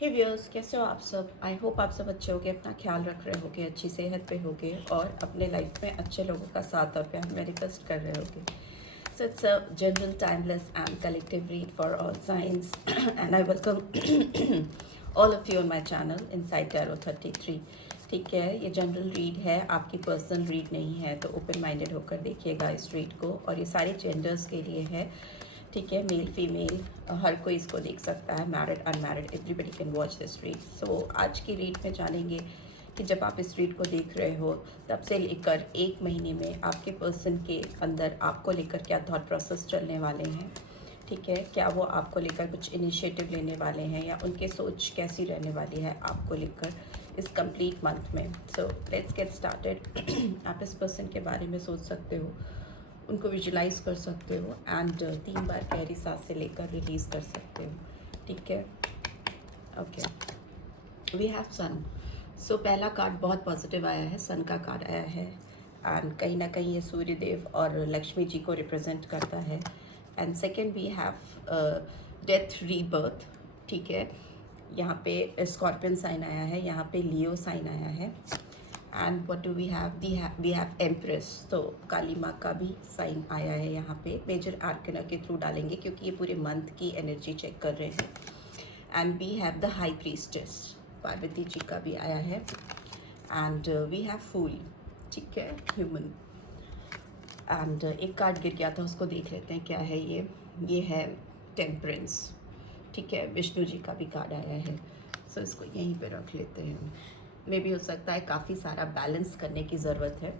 हे viewers, कैसे हो आप सब। आई होप आप सब अच्छे होगे, अपना ख्याल रख रहे होगे, अच्छी सेहत पे होगे और अपने लाइफ में अच्छे लोगों का साथ और प्यार मैनिफेस्ट कर रहे होगे। So it's a general, timeless and collective read for all signs and I welcome all of you on my channel Inside Tarot 33। ठीक है, ये जनरल रीड है, आपकी पर्सनल रीड नहीं है, तो ओपन माइंडेड होकर देखिएगा इस रीड को। और ये सारे जेंडर्स के लिए है, ठीक है, मेल फीमेल हर कोई इसको देख सकता है, married unmarried everybody can watch this read. So आज की रीड में जानेंगे कि जब आप इस रीड को देख रहे हो तब से लेकर एक महीने में आपके पर्सन के अंदर आपको लेकर क्या थॉट प्रोसेस चलने वाले हैं, ठीक है, क्या वो आपको लेकर कुछ इनिशिएटिव लेने वाले हैं या उनके सोच कैसी रहने वाली है आपको लेकर इस कंप्लीट मंथ में। So let's get started. आप इस पर्सन के बारे में सोच सकते हो, उनको विजुलाइज कर सकते हो एंड 3 बार गहरी सांस से लेकर रिलीज़ कर सकते हो, ठीक है। ओके, वी हैव सन। सो पहला कार्ड बहुत पॉजिटिव आया है, सन का कार्ड आया है एंड कहीं ना कहीं ये सूर्य देव और लक्ष्मी जी को रिप्रेजेंट करता है। And second we have death rebirth, ठीक है। यहाँ पे स्कॉर्पियन साइन आया है, यहाँ पे लियो साइन आया है and what do we have, we have empress. तो काली माँ का भी साइन आया है यहाँ पे। मेजर आर्कना के थ्रू डालेंगे क्योंकि ये पूरे मंथ की एनर्जी चेक कर रहे हैं। And we have the high priestess, Parvati ji का भी आया है। एंड वी हैव फूल, ठीक है, ह्यूमन। एंड एक कार्ड गिर गया था, उसको देख लेते हैं क्या है ये है टेम्परेंस, ठीक है। विष्णु जी का भी कार्ड आया है। सो इसको यहीं पे रख लेते हैं। मे भी हो सकता है काफ़ी सारा बैलेंस करने की ज़रूरत है।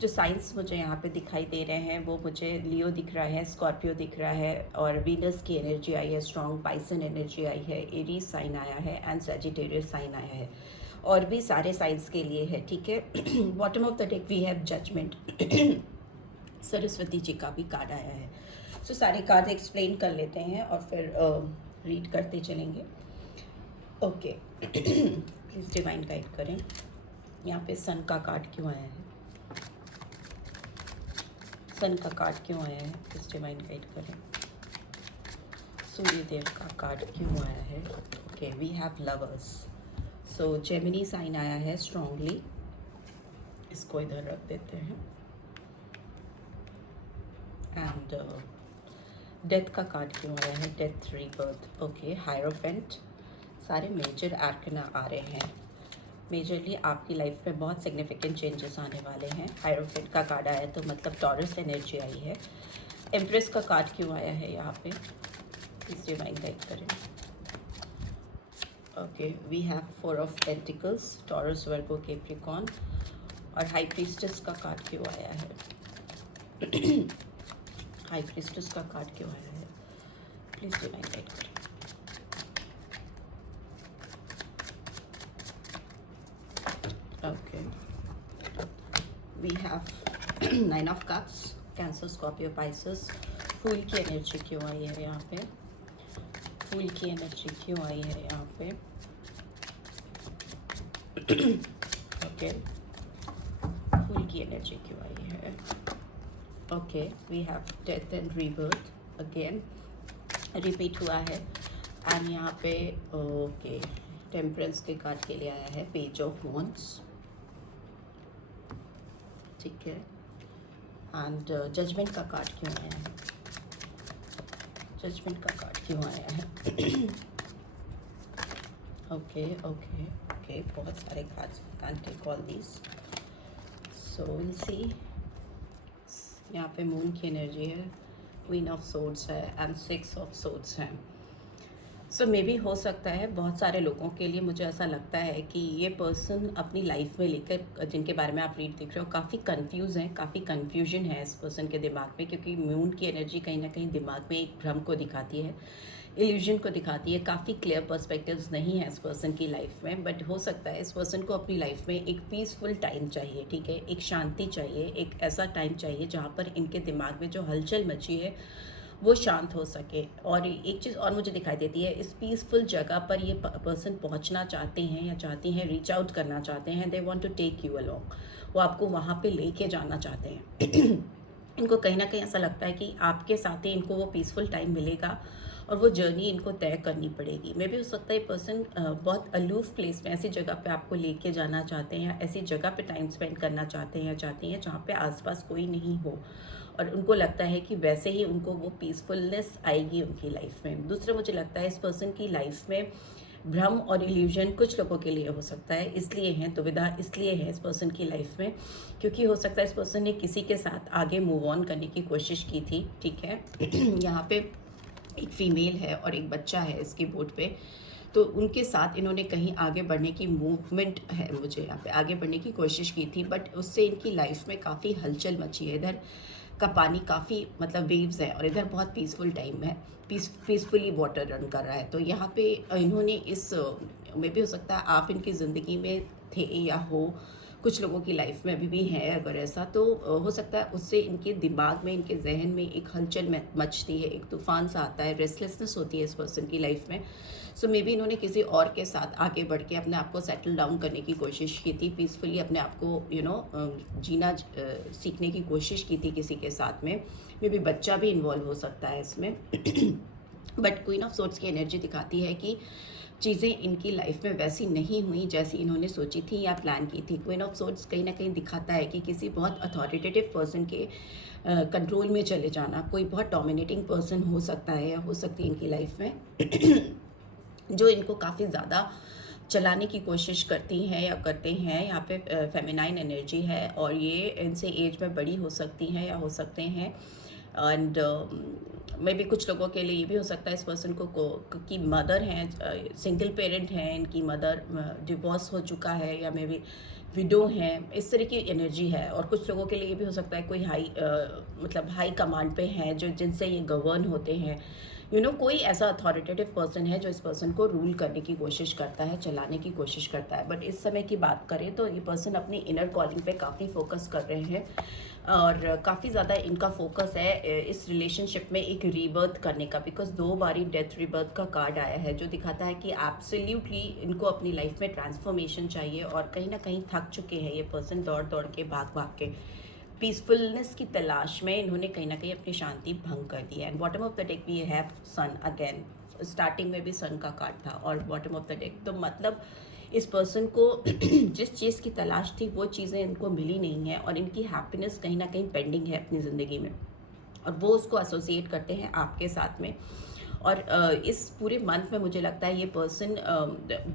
जो साइंस मुझे यहाँ पे दिखाई दे रहे हैं वो मुझे लियो दिख रहा है, स्कॉर्पियो दिख रहा है और वीनस की एनर्जी आई है, स्ट्रॉन्ग पाइसन एनर्जी आई है, एरीज साइन आया है एंड सैजिटेरियस साइन आया है और भी सारे साइंस के लिए है, ठीक है। Bottom of the deck we have judgement. Saraswati ji का भी कार्ड आया है। सो सारे कार्ड एक्सप्लेन कर लेते हैं और फिर रीड करते चलेंगे। ओके, प्लीज़ डिवाइन गाइड करें। यहाँ पे सन का कार्ड क्यों आया है, सन का कार्ड क्यों आया है, प्लीज़ डिवाइन गाइड करें। सूर्य देव का कार्ड क्यों आया है। Okay, we have lovers. So Gemini sign आया है स्ट्रांगली, इसको इधर रख देते हैं। एंड डेथ का कार्ड क्यों आया है, डेथ रीबर्थ। Okay, hierophant. सारे मेजर आर्कना आ रहे हैं। मेजरली आपकी लाइफ में बहुत सिग्निफिकेंट चेंजेस आने वाले हैं। हायरोफेंट का कार्ड आया तो मतलब टॉरस एनर्जी आई है। एम्प्रेस का कार्ड क्यों आया है यहाँ पे, प्लीज डिवाइन गाइड करें। Okay, we have 4 of pentacles, Taurus, Virgo, Capricorn. और हाई प्रीस्टेस का कार्ड क्यों आया है। हाई प्रीस्टेस का कार्ड क्यों आया है, प्लीज डिवाइन गाइड करें। Okay, we have 9 of cups, Cancer, Scorpio, Pisces. Fool की एनर्जी क्यों आई है यहाँ पे, फूल की एनर्जी क्यों आई है यहाँ पे। ओके, फूल की एनर्जी क्यों आई है। Okay, we have death and rebirth, again repeat हुआ है। एंड यहाँ पे ओके, टेम्परेंस के कार्ड के लिए आया है पेज ऑफ वॉन्ड्स, ठीक है। एंड जजमेंट का कार्ड क्यों आया है, जजमेंट का कार्ड क्यों आया है। ओके ओके ओके, बहुत सारे cards, can't take all these, so will see. यहाँ पे मून की एनर्जी है, क्वीन ऑफ सोर्ड्स है एंड 6 ऑफ सोर्ड्स हैं। सो मे बी हो सकता है बहुत सारे लोगों के लिए, मुझे ऐसा लगता है कि ये पर्सन अपनी लाइफ में लेकर, जिनके बारे में आप रीड देख रहे हो, काफ़ी कंफ्यूज हैं, काफ़ी कंफ्यूजन है इस पर्सन के दिमाग में, क्योंकि मून की एनर्जी कहीं ना कहीं दिमाग में एक भ्रम को दिखाती है, इल्यूजन को दिखाती है। काफ़ी क्लियर पर्सपेक्टिव्स नहीं है इस पर्सन की लाइफ में, बट हो सकता है इस पर्सन को अपनी लाइफ में एक पीसफुल टाइम चाहिए, ठीक है, एक शांति चाहिए, एक ऐसा टाइम चाहिए जहाँ पर इनके दिमाग में जो हलचल मची है वो शांत हो सके। और एक चीज़ और मुझे दिखाई देती है, इस पीसफुल जगह पर ये पर्सन पहुंचना चाहते हैं या चाहती हैं, रीच आउट करना चाहते हैं, they want to take you along, वो आपको वहाँ पे लेके जाना चाहते हैं। इनको कहीं ना कहीं ऐसा लगता है कि आपके साथ ही इनको वो पीसफुल टाइम मिलेगा और वो जर्नी इनको तय करनी पड़ेगी। मे भी हो सकता है पर्सन बहुत अलूफ प्लेस में, ऐसी जगह पे आपको लेके जाना चाहते हैं या ऐसी जगह पे टाइम स्पेंड करना चाहते हैं या चाहती हैं जहाँ पे आसपास कोई नहीं हो, और उनको लगता है कि वैसे ही उनको वो पीसफुलनेस आएगी उनकी लाइफ में। दूसरा, मुझे लगता है इस पर्सन की लाइफ में भ्रम और इल्यूजन कुछ लोगों के लिए हो सकता है, इसलिए है दुविधा, इसलिए है इस पर्सन की लाइफ में, क्योंकि हो सकता है इस पर्सन ने किसी के साथ आगे मूव ऑन करने की कोशिश की थी, ठीक है। यहाँ पे एक फीमेल है और एक बच्चा है इसकी बोर्ड पे, तो उनके साथ इन्होंने कहीं आगे बढ़ने की मूवमेंट है, मुझे यहाँ पे आगे बढ़ने की कोशिश की थी, बट उससे इनकी लाइफ में काफ़ी हलचल मची है। इधर का पानी काफ़ी मतलब वेव्स है और इधर बहुत पीसफुल टाइम है, पीसफुली वाटर रन कर रहा है। तो यहाँ पे इन्होंने इस में भी हो सकता है आप इनकी ज़िंदगी में थे या हो, कुछ लोगों की लाइफ में अभी भी है अगर ऐसा, तो हो सकता है उससे इनके दिमाग में, इनके जहन में एक हलचल मचती है, एक तूफान सा आता है, रेस्टलेसनेस होती है इस पर्सन की लाइफ में। सो मे बी इन्होंने किसी और के साथ आगे बढ़ के अपने आप को सेटल डाउन करने की कोशिश की थी, पीसफुली अपने आप को जीना सीखने की कोशिश की थी किसी के साथ में। मे बी बच्चा भी इन्वॉल्व हो सकता है इसमें। बट क्वीन ऑफ सोर्ड्स की एनर्जी दिखाती है कि चीज़ें इनकी लाइफ में वैसी नहीं हुई जैसी इन्होंने सोची थी या प्लान की थी। क्वीन ऑफ सोर्ड्स कहीं ना कहीं दिखाता है कि किसी बहुत अथॉरिटेटिव पर्सन के कंट्रोल में चले जाना, कोई बहुत डोमिनेटिंग पर्सन हो सकता है या हो सकती है इनकी लाइफ में जो इनको काफ़ी ज़्यादा चलाने की कोशिश करती हैं या करते हैं। यहाँ पे फेमिनाइन एनर्जी है और ये इनसे एज में बड़ी हो सकती हैं या हो सकते हैं। एंड मे बी कुछ लोगों के लिए ये भी हो सकता है इस पर्सन को की मदर हैं, सिंगल पेरेंट हैं, इनकी मदर डिवोर्स हो चुका है या मे बी विडो हैं, इस तरह की एनर्जी है। और कुछ लोगों के लिए ये भी हो सकता है कोई मतलब हाई कमांड पे हैं जो जिनसे ये गवर्न होते हैं, कोई ऐसा अथॉरिटेटिव पर्सन है जो इस पर्सन को रूल करने की कोशिश करता है, चलाने की कोशिश करता है। बट इस समय की बात करें तो ये पर्सन अपनी इनर कॉलिंग पे काफ़ी फोकस कर रहे हैं और काफ़ी ज़्यादा इनका फोकस है इस रिलेशनशिप में एक रीबर्थ करने का, बिकॉज 2 बारी डेथ रीबर्थ का कार्ड आया है जो दिखाता है कि एब्सोल्युटली इनको अपनी लाइफ में ट्रांसफॉर्मेशन चाहिए और कहीं ना कहीं थक चुके हैं ये पर्सन, दौड़ दौड़ के, भाग भाग के, पीसफुलनेस की तलाश में इन्होंने कहीं ना कहीं अपनी शांति भंग कर दी है। And bottom of the deck we have sun again, starting में भी सन का कार्ड था और बॉटम ऑफ द डेक, तो मतलब इस पर्सन को जिस चीज़ की तलाश थी वो चीज़ें इनको मिली नहीं है और इनकी हैप्पीनेस कहीं ना कहीं पेंडिंग है अपनी ज़िंदगी में, और वो उसको एसोसिएट करते हैं आपके साथ में। और इस पूरे मंथ में मुझे लगता है ये पर्सन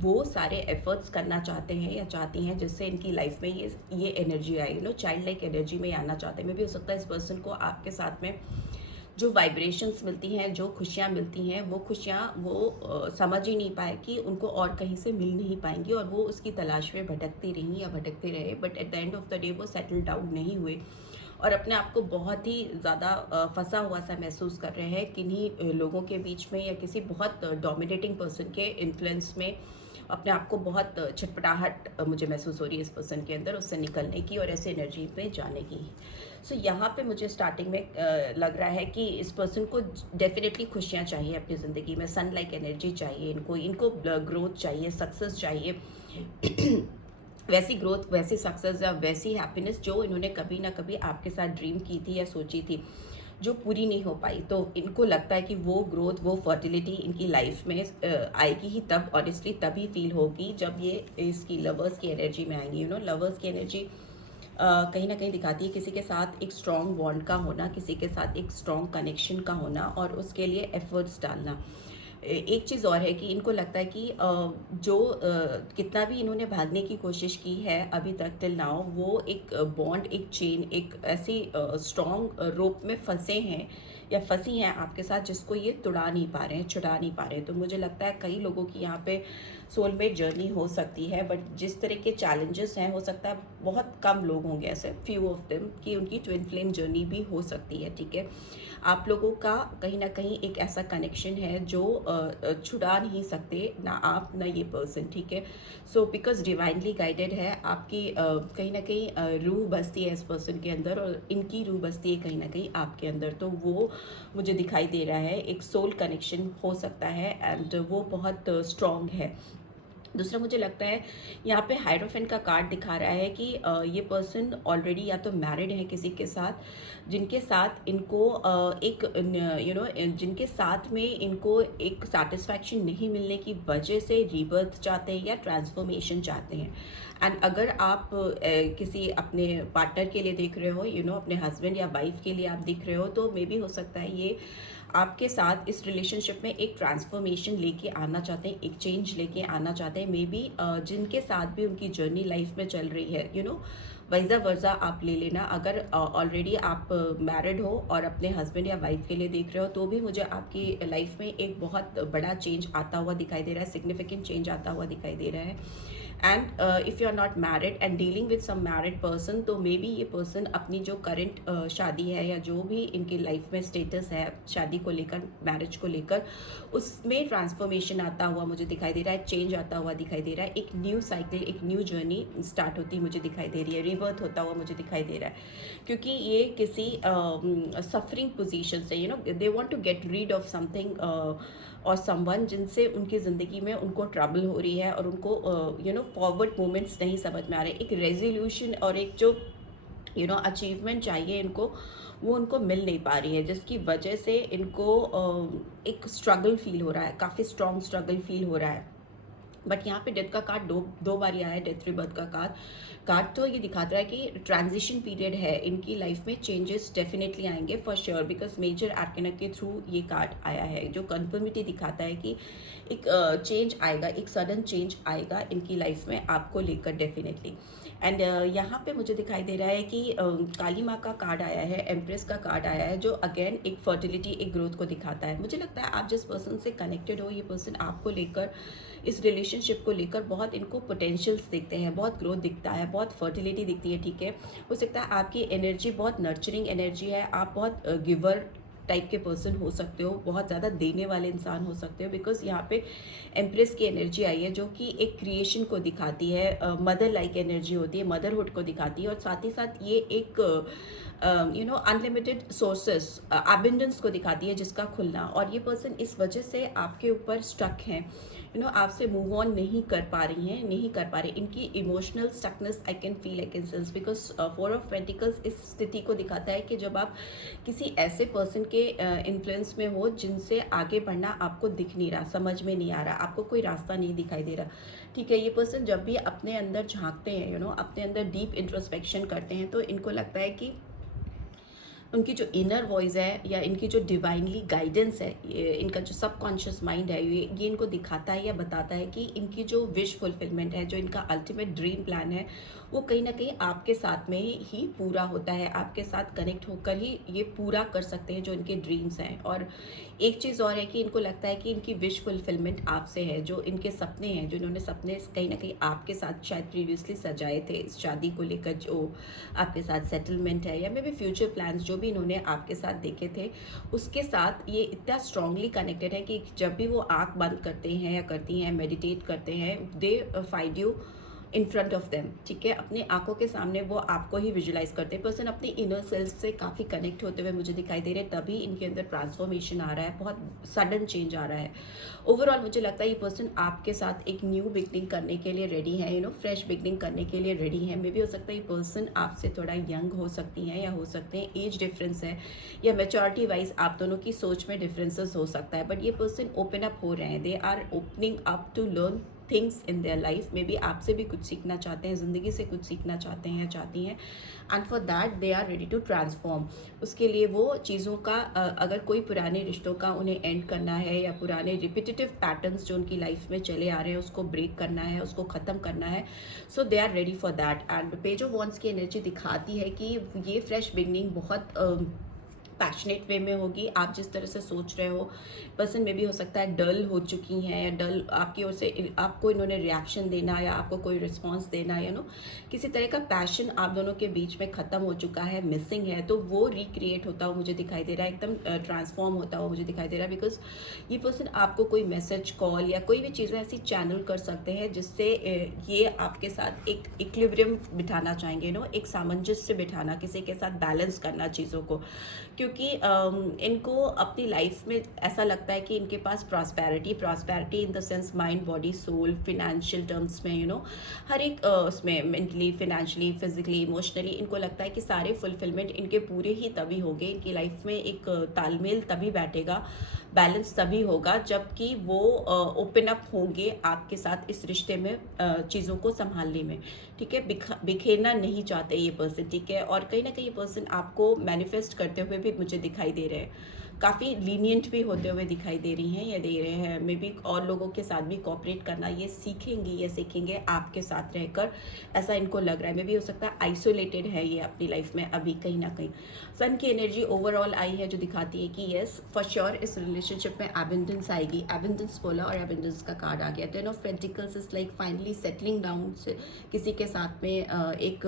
वो सारे एफर्ट्स करना चाहते हैं या चाहती हैं जिससे इनकी लाइफ में ये एनर्जी आए, चाइल्ड लाइक एनर्जी में आना चाहते हैं। मे भी हो सकता है इस पर्सन को आपके साथ में जो वाइब्रेशंस मिलती हैं, जो खुशियाँ मिलती हैं, वो खुशियाँ वो समझ ही नहीं पाए कि उनको और कहीं से मिल नहीं पाएंगी और वो उसकी तलाश में भटकती रहीं या भटकते रहे, but at the end of the day वो सेटल डाउन नहीं हुए और अपने आप को बहुत ही ज़्यादा फंसा हुआ सा महसूस कर रहे हैं किन्हीं लोगों के बीच में या किसी बहुत डोमिनेटिंग पर्सन के इन्फ्लुएंस में। अपने आप को बहुत छटपटाहट मुझे महसूस हो रही है इस पर्सन के अंदर, उससे निकलने की और ऐसे एनर्जी पे जाने की। सो यहाँ पे मुझे स्टार्टिंग में लग रहा है कि इस पर्सन को डेफिनेटली खुशियाँ चाहिए अपनी ज़िंदगी में, सन लाइक एनर्जी चाहिए इनको ग्रोथ चाहिए, सक्सेस चाहिए। वैसी ग्रोथ, वैसी सक्सेस या वैसी हैप्पीनेस जो इन्होंने कभी ना कभी आपके साथ ड्रीम की थी या सोची थी, जो पूरी नहीं हो पाई। तो इनको लगता है कि वो ग्रोथ, वो फर्टिलिटी इनकी लाइफ में आएगी ही तब, ऑनेस्टली तभी फील होगी जब ये इसकी लवर्स की एनर्जी में आएंगी। लवर्स की एनर्जी कहीं ना कहीं दिखाती है किसी के साथ एक स्ट्रॉन्ग बॉन्ड का होना, किसी के साथ एक स्ट्रॉन्ग कनेक्शन का होना और उसके लिए एफर्ट्स डालना। एक चीज़ और है कि इनको लगता है कि जो कितना भी इन्होंने भागने की कोशिश की है अभी तक टिल नाउ, वो एक बॉन्ड, एक चेन, एक ऐसी स्ट्रॉन्ग रोप में फंसे हैं या फंसी हैं आपके साथ जिसको ये तुड़ा नहीं पा रहे हैं, छुड़ा नहीं पा रहे हैं। तो मुझे लगता है कई लोगों की यहाँ पे सोलमेट जर्नी हो सकती है, बट जिस तरह के चैलेंजेस हैं हो सकता है बहुत कम लोग होंगे ऐसे, फ्यू ऑफ देम, कि उनकी ट्विन फ्लेम जर्नी भी हो सकती है, ठीक है। आप लोगों का कहीं ना कहीं एक ऐसा कनेक्शन है जो छुड़ा नहीं सकते, ना आप ना ये पर्सन, ठीक है। सो बिकॉज डिवाइनली गाइडेड है, आपकी कहीं ना कहीं रूह बसती है इस पर्सन के अंदर और इनकी रूह बसती है कहीं ना कहीं आपके अंदर, तो वो मुझे दिखाई दे रहा है एक सोल कनेक्शन हो सकता है एंड वो बहुत स्ट्रॉन्ग है। दूसरा मुझे लगता है यहाँ पे हायरोफेंट का कार्ड दिखा रहा है कि ये पर्सन ऑलरेडी या तो मैरिड है किसी के साथ, जिनके साथ इनको एक जिनके साथ में इनको एक सेटिस्फैक्शन नहीं मिलने की वजह से रीबर्थ चाहते हैं या ट्रांसफॉर्मेशन चाहते हैं। एंड अगर आप किसी अपने पार्टनर के लिए देख रहे हो, अपने हस्बैंड या वाइफ के लिए आप दिख रहे हो, तो मे बी हो सकता है ये आपके साथ इस रिलेशनशिप में एक ट्रांसफॉर्मेशन लेके आना चाहते हैं, एक चेंज लेके आना चाहते हैं। मे बी जिनके साथ भी उनकी जर्नी लाइफ में चल रही है, वैसा वर्जा आप ले लेना। अगर ऑलरेडी आप मैरिड हो और अपने हस्बैंड या वाइफ के लिए देख रहे हो, तो भी मुझे आपकी लाइफ में एक बहुत बड़ा चेंज आता हुआ दिखाई दे रहा है, सिग्निफिकेंट चेंज आता हुआ दिखाई दे रहा है। And if you are not married and dealing with some married person, तो मे बी ये पर्सन अपनी जो करंट शादी है या जो भी इनकी लाइफ में स्टेटस है शादी को लेकर, मैरिज को लेकर, उसमें ट्रांसफॉर्मेशन आता हुआ मुझे दिखाई दे रहा है, चेंज आता हुआ दिखाई दे रहा है, एक न्यू साइकिल, एक न्यू जर्नी स्टार्ट होती मुझे दिखाई दे रही है, रिबर्थ होता हुआ मुझे दिखाई दे रहा है। क्योंकि ये किसी सफरिंग पोजीशन से, they want to get rid of something और समवन जिनसे उनकी ज़िंदगी में उनको ट्रबल हो रही है और उनको फॉरवर्ड मोमेंट्स नहीं समझ में आ रहे, एक रेजोल्यूशन और एक जो अचीवमेंट चाहिए इनको, वो उनको मिल नहीं पा रही है, जिसकी वजह से इनको एक स्ट्रगल फील हो रहा है, काफ़ी स्ट्रॉन्ग स्ट्रगल फील हो रहा है। बट यहाँ पे डेथ का कार्ड दो बार आया है, डेथ रिबर्थ का कार्ड तो ये दिखाता है कि ट्रांजिशन पीरियड है, इनकी लाइफ में चेंजेस डेफिनेटली आएंगे फॉर श्योर, बिकॉज मेजर आर्कैना के थ्रू ये कार्ड आया है, जो कन्फर्मिटी दिखाता है कि एक चेंज आएगा, एक सडन चेंज आएगा इनकी लाइफ में आपको लेकर डेफिनेटली। एंड यहाँ पे मुझे दिखाई दे रहा है कि काली माँ का कार्ड आया है, एम्प्रेस का कार्ड आया है, जो अगेन एक फर्टिलिटी, एक ग्रोथ को दिखाता है। मुझे लगता है आप जिस पर्सन से कनेक्टेड हो, ये पर्सन आपको लेकर, इस रिलेशनशिप को लेकर बहुत इनको पोटेंशियल्स दिखते हैं, बहुत ग्रोथ दिखता है, बहुत फर्टिलिटी दिखती है, ठीक है। हो सकता है आपकी एनर्जी बहुत नर्चरिंग एनर्जी है, आप बहुत गिवर टाइप के पर्सन हो सकते हो, बहुत ज़्यादा देने वाले इंसान हो सकते हो, बिकॉज यहाँ पे एम्प्रेस की एनर्जी आई है, जो कि एक क्रिएशन को दिखाती है, मदर लाइक एनर्जी होती है, मदरहुड को दिखाती है, और साथ ही साथ ये एक अनलिमिटेड सोर्सेस, अबेंडेंस को दिखाती है, जिसका खुलना। और ये पर्सन इस वजह से आपके ऊपर स्टक हैं, आपसे मूव ऑन नहीं कर पा रही हैं, नहीं कर पा रहे, इनकी emotional stuckness I can feel, I can sense, because 4 of pentacles इस स्थिति को दिखाता है कि जब आप किसी ऐसे पर्सन के इन्फ्लुएंस में हो जिनसे आगे बढ़ना आपको दिख नहीं रहा, समझ में नहीं आ रहा, आपको कोई रास्ता नहीं दिखाई दे रहा, ठीक है। ये पर्सन जब भी अपने अंदर झांकते हैं, अपने अंदर डीप इंट्रोस्पेक्शन करते हैं, तो इनको लगता है कि उनकी जो इनर वॉइस है या इनकी जो डिवाइनली गाइडेंस है, इनका जो सबकॉन्शियस माइंड है, ये इनको दिखाता है या बताता है कि इनकी जो विश फुलफिलमेंट है, जो इनका अल्टीमेट ड्रीम प्लान है, वो कहीं ना कहीं आपके साथ में ही पूरा होता है, आपके साथ कनेक्ट होकर ही ये पूरा कर सकते हैं जो इनके ड्रीम्स हैं। और एक चीज़ और है कि इनको लगता है कि इनकी विश फुलफिलमेंट आपसे है, जो इनके सपने हैं, जो इन्होंने सपने कहीं ना कहीं आपके साथ शायद प्रीवियसली सजाए थे, इस शादी को लेकर जो आपके साथ सेटलमेंट है, या मे बी फ्यूचर प्लान्स जो भी इन्होंने आपके साथ देखे थे, उसके साथ ये इतना स्ट्रांगली कनेक्टेड है कि जब भी वो आँख बंद करते हैं या करती हैं, मेडिटेट करते हैं, they find you in front of them, ठीक है। अपनी आंखों के सामने वो आपको ही विजुलाइज करते हैं। पर्सन अपनी इनर सेल्फ से काफ़ी कनेक्ट होते हुए मुझे दिखाई दे रहे हैं, तभी इनके अंदर ट्रांसफॉर्मेशन आ रहा है, बहुत सडन चेंज आ रहा है। ओवरऑल मुझे लगता है ये पर्सन आपके साथ एक न्यू बिगनिंग करने के लिए रेडी है, फ्रेश बिगनिंग करने के लिए रेडी है। मे बी हो सकता है ये पर्सन आपसे थोड़ा यंग हो सकती हैं, या हो सकते हैं एज डिफरेंस है, या मेचोरिटी वाइज आप दोनों की सोच में डिफरेंसेस हो सकता है, बट ये पर्सन ओपन अप हो रहे हैं, they are opening up to learn things in their life. Maybe आपसे भी कुछ सीखना चाहते हैं, ज़िंदगी से कुछ सीखना चाहते हैं या चाहती हैं, and for that they are ready to transform. उसके लिए वो चीज़ों का अगर कोई पुराने रिश्तों का उन्हें एंड करना है, या पुराने रिपीटेटिव पैटर्न्स जो उनकी लाइफ में चले आ रहे हैं उसको ब्रेक करना है, उसको ख़त्म करना है, so they are ready for that. And page of wands की एनर्जी दिखाती है कि ये फ्रेश बिगनिंग बहुत पैशनेट वे में होगी। आप जिस तरह से सोच रहे हो, पर्सन में भी हो सकता है डल हो चुकी हैं, या डल आपकी ओर से आपको इन्होंने रिएक्शन देना या आपको कोई रिस्पांस देना, किसी तरह का पैशन आप दोनों के बीच में ख़त्म हो चुका है, मिसिंग है, तो वो रिक्रिएट होता हुआ मुझे दिखाई दे रहा है, एकदम ट्रांसफॉर्म होता हुआ मुझे दिखाई दे रहा है। बिकॉज ये पर्सन आपको कोई मैसेज, कॉल या कोई भी चीज़ें ऐसी चैनल कर सकते हैं जिससे ये आपके साथ एक इक्विलिब्रियम बिठाना चाहेंगे, एक सामंजस्य बिठाना, किसी के साथ बैलेंस करना चीज़ों को। क्योंकि इनको अपनी लाइफ में ऐसा लगता है कि इनके पास prosperity in the sense mind body soul financial terms में हर एक उसमें मेंटली फिनेंशियली फिजिकली इमोशनली इनको लगता है कि सारे फुलफिलमेंट इनके पूरे ही तभी होंगे, इनकी लाइफ में एक तालमेल तभी बैठेगा, बैलेंस तभी होगा जबकि वो ओपन अप होंगे आपके साथ इस रिश्ते में चीज़ों को संभालने में। ठीक है, बिखेरना नहीं चाहते ये पर्सन। ठीक है, और कहीं ना कहीं ये पर्सन आपको मैनिफेस्ट करते हुए भी मुझे दिखाई दे रहे हैं, काफ़ी लीनियंट भी होते हुए दिखाई दे रही हैं या दे रहे हैं। मे बी और लोगों के साथ भी कोऑपरेट करना ये सीखेंगी या सीखेंगे आपके साथ रहकर, ऐसा इनको लग रहा है। मे बी हो सकता है आइसोलेटेड है ये अपनी लाइफ में अभी कहीं ना कहीं। सन की एनर्जी ओवरऑल आई है जो दिखाती है कि येस फॉर श्योर इस रिलेशनशिप में एबंडेंस आएगी। एबंडेंस बोला और एबंडेंस का कार्ड आ गया। Ten of pentacles is like finally settling down, किसी के साथ में एक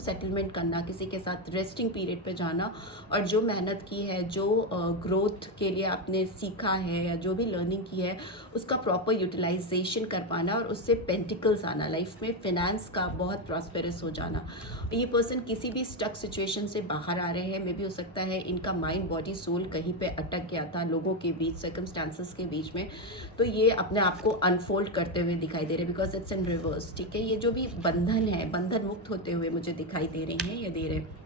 सेटलमेंट करना, किसी के साथ रेस्टिंग पीरियड पे जाना, और जो मेहनत की है, जो ग्रोथ के लिए आपने सीखा है या जो भी लर्निंग की है उसका प्रॉपर यूटिलाइजेशन कर पाना और उससे पेंटिकल्स आना, लाइफ में फिनेंस का बहुत प्रॉस्पेरस हो जाना। ये पर्सन किसी भी स्टक सिचुएशन से बाहर आ रहे हैं। मे भी हो सकता है इनका माइंड बॉडी सोल कहीं पे अटक गया था लोगों के बीच, सर्कमस्टांसेस के बीच में, तो ये अपने आप को अनफोल्ड करते हुए दिखाई दे रहे हैं बिकॉज इट्स इन रिवर्स। ठीक है, ये जो भी बंधन है, बंधन मुक्त होते हुए मुझे दिखाई दे रहे हैं या दे रहे हैं।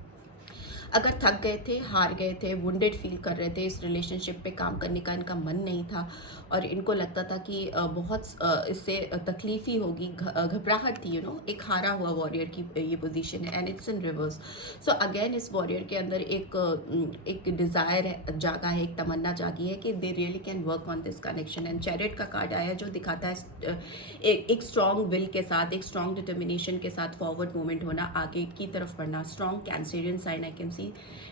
अगर थक गए थे, हार गए थे, वुंडेड फील कर रहे थे, इस रिलेशनशिप पे काम करने का इनका मन नहीं था और इनको लगता था कि बहुत इससे तकलीफ ही होगी, घबराहट थी, एक हारा हुआ वॉरियर की ये पोजीशन है and it's in reverse. So again इस वॉरियर के अंदर एक डिज़ायर है, जागा है, एक तमन्ना जागी है कि they really can work on this connection. And chariot का कार्ड आया जो दिखाता है एक स्ट्रॉन्ग विल के साथ, एक स्ट्रॉन्ग डिटर्मिनेशन के साथ फॉरवर्ड मूवमेंट होना, आगे की तरफ बढ़ना, strong Cancerian sign I can see.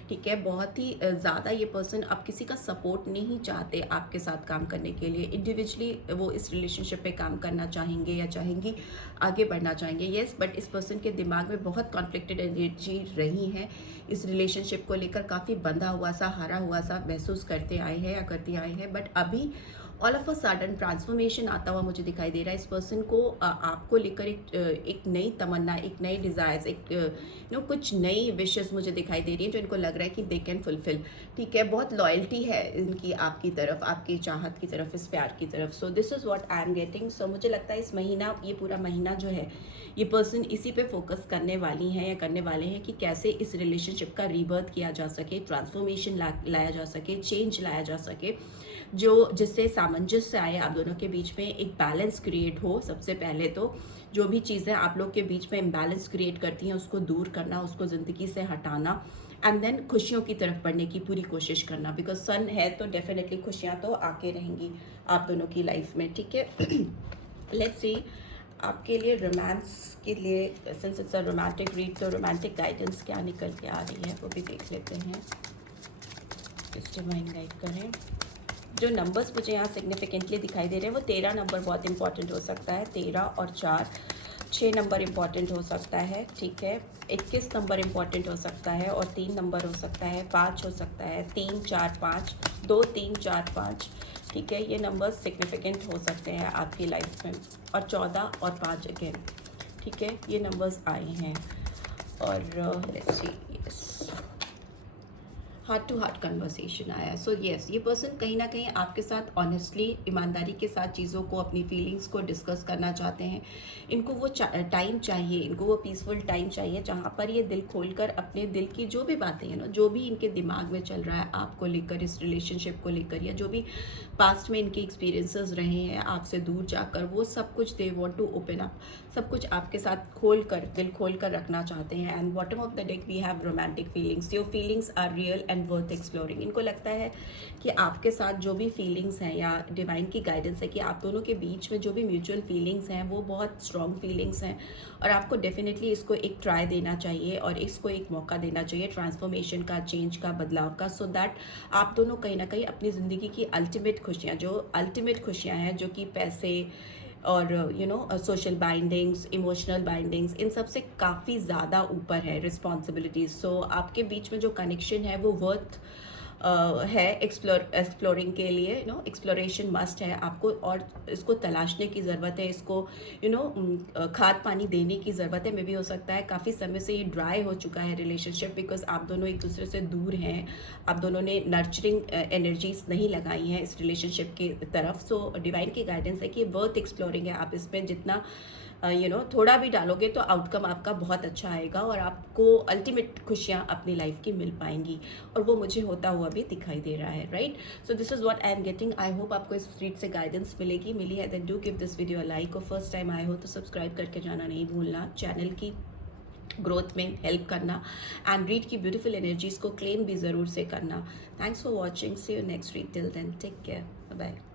ठीक है, बहुत ही ज़्यादा ये पर्सन अब किसी का सपोर्ट नहीं चाहते आपके साथ काम करने के लिए। इंडिविजुअली वो इस रिलेशनशिप पे काम करना चाहेंगे या चाहेंगी, आगे बढ़ना चाहेंगे। येस, बट इस पर्सन के दिमाग में बहुत कॉन्फ्लिक्टेड एनर्जी रही है, इस रिलेशनशिप को लेकर काफ़ी बंधा हुआ सा, हारा हुआ सा महसूस करते आए हैं या करती आए हैं। बट अभी all of a sudden transformation आता हुआ मुझे दिखाई दे रहा है। इस पर्सन को आपको लेकर एक नई तमन्ना, एक नई डिज़ायर्स, एक कुछ नई विशेस मुझे दिखाई दे रही है जो इनको लग रहा है कि दे कैन फुलफिल। ठीक है, बहुत लॉयल्टी है इनकी आपकी तरफ, आपकी चाहत की तरफ, इस प्यार की तरफ। So this is what I am getting. So मुझे लगता है इस महीना, ये पूरा महीना जो है, ये पर्सन इसी पे फोकस करने वाली हैं या करने वाले हैं कि कैसे इस रिलेशनशिप का रीबर्थ किया जा सके, ट्रांसफॉर्मेशन लाया जा सके, चेंज लाया जा सके, जिससे सामंजस्य आए आप दोनों के बीच में, एक बैलेंस क्रिएट हो। सबसे पहले तो जो भी चीज़ें आप लोग के बीच में इम्बैलेंस क्रिएट करती हैं उसको दूर करना, उसको ज़िंदगी से हटाना, एंड देन खुशियों की तरफ बढ़ने की पूरी कोशिश करना। बिकॉज सन है तो डेफिनेटली खुशियाँ तो आके रहेंगी आप दोनों की लाइफ में। ठीक है, लेट्स सी आपके लिए रोमांस के लिए, since it's a romantic read, तो रोमांटिक गाइडेंस क्या निकल के आ रही है वो भी देख लेते हैं। इस डिवाइन गाइड करें। जो नंबर्स मुझे यहाँ सिग्निफिकेंटली दिखाई दे रहे हैं वो 13 नंबर बहुत इंपॉर्टेंट हो सकता है, 13 और 4, 6 नंबर इंपॉर्टेंट हो सकता है। ठीक है, 21 नंबर इंपॉर्टेंट हो सकता है और 3 नंबर हो सकता है, 5 हो सकता है, 3 4 5, 2 3 4 5। ठीक है, ये नंबर्स सिग्निफिकेंट हो सकते हैं आपकी लाइफ में, और 14 और 5 अगेन। ठीक है, ये नंबर्स आए हैं। और let's see, yes, heart to heart conversation आया। सो येस, ये पर्सन कहीं ना कहीं आपके साथ ऑनेस्टली, ईमानदारी के साथ चीज़ों को, अपनी फीलिंग्स को डिस्कस करना चाहते हैं। इनको वो टाइम चाहिए, इनको वो पीसफुल टाइम चाहिए जहाँ पर ये दिल खोलकर अपने दिल की जो भी बातें हैं जो भी इनके दिमाग में चल रहा है आपको लेकर, इस रिलेशनशिप को लेकर, या जो भी पास्ट में इनके एक्सपीरियंसेस रहे हैं आपसे दूर जाकर, वो सब कुछ they want to open up, सब कुछ आपके साथ खोल कर, दिल खोल कर रखना चाहते हैं। And bottom of the deck we have romantic feelings. Your feelings are real and worth exploring. इनको लगता है कि आपके साथ जो भी फीलिंग्स हैं, या डिवाइन की गाइडेंस है कि आप दोनों के बीच में जो भी म्यूचुअल फीलिंग्स हैं वो बहुत स्ट्रॉन्ग फीलिंग्स हैं, और आपको डेफिनेटली इसको एक ट्राई देना चाहिए और इसको एक मौका देना चाहिए ट्रांसफॉर्मेशन का, चेंज का, बदलाव का, सो दैट आप दोनों कहीं ना कहीं अपनी ज़िंदगी की अल्टीमेट खुशियाँ, जो अल्टीमेट खुशियाँ हैं, जो कि पैसे और सोशल बाइंडिंग्स, इमोशनल बाइंडिंग्स, इन सब से काफ़ी ज़्यादा ऊपर है रिस्पॉन्सिबिलिटीज़। सो आपके बीच में जो कनेक्शन है वो वर्थ है एक्सप्लोरिंग के लिए, एक्सप्लोरेशन मस्ट है आपको, और इसको तलाशने की ज़रूरत है, इसको खाद पानी देने की ज़रूरत है। मे भी हो सकता है काफ़ी समय से ये ड्राई हो चुका है रिलेशनशिप, बिकॉज आप दोनों एक दूसरे से दूर हैं, आप दोनों ने नर्चरिंग एनर्जीज नहीं लगाई हैं इस रिलेशनशिप की तरफ। सो डिवाइन की गाइडेंस है कि वर्थ एक्सप्लोरिंग है, आप इसमें जितना थोड़ा भी डालोगे तो आउटकम आपका बहुत अच्छा आएगा, और आपको अल्टीमेट खुशियाँ अपनी लाइफ की मिल पाएंगी, और वो मुझे होता हुआ भी दिखाई दे रहा है, right. So this is what I am getting. I hope आपको इस रीड से गाइडेंस मिली है, then do give this video a like, और फर्स्ट टाइम आए हो तो सब्सक्राइब करके जाना नहीं भूलना, चैनल की ग्रोथ में हेल्प करना, एंड रीड की ब्यूटीफुल एनर्जीज को क्लेम भी ज़रूर से करना। Thanks for watching, see you next read, till then take care, bye bye.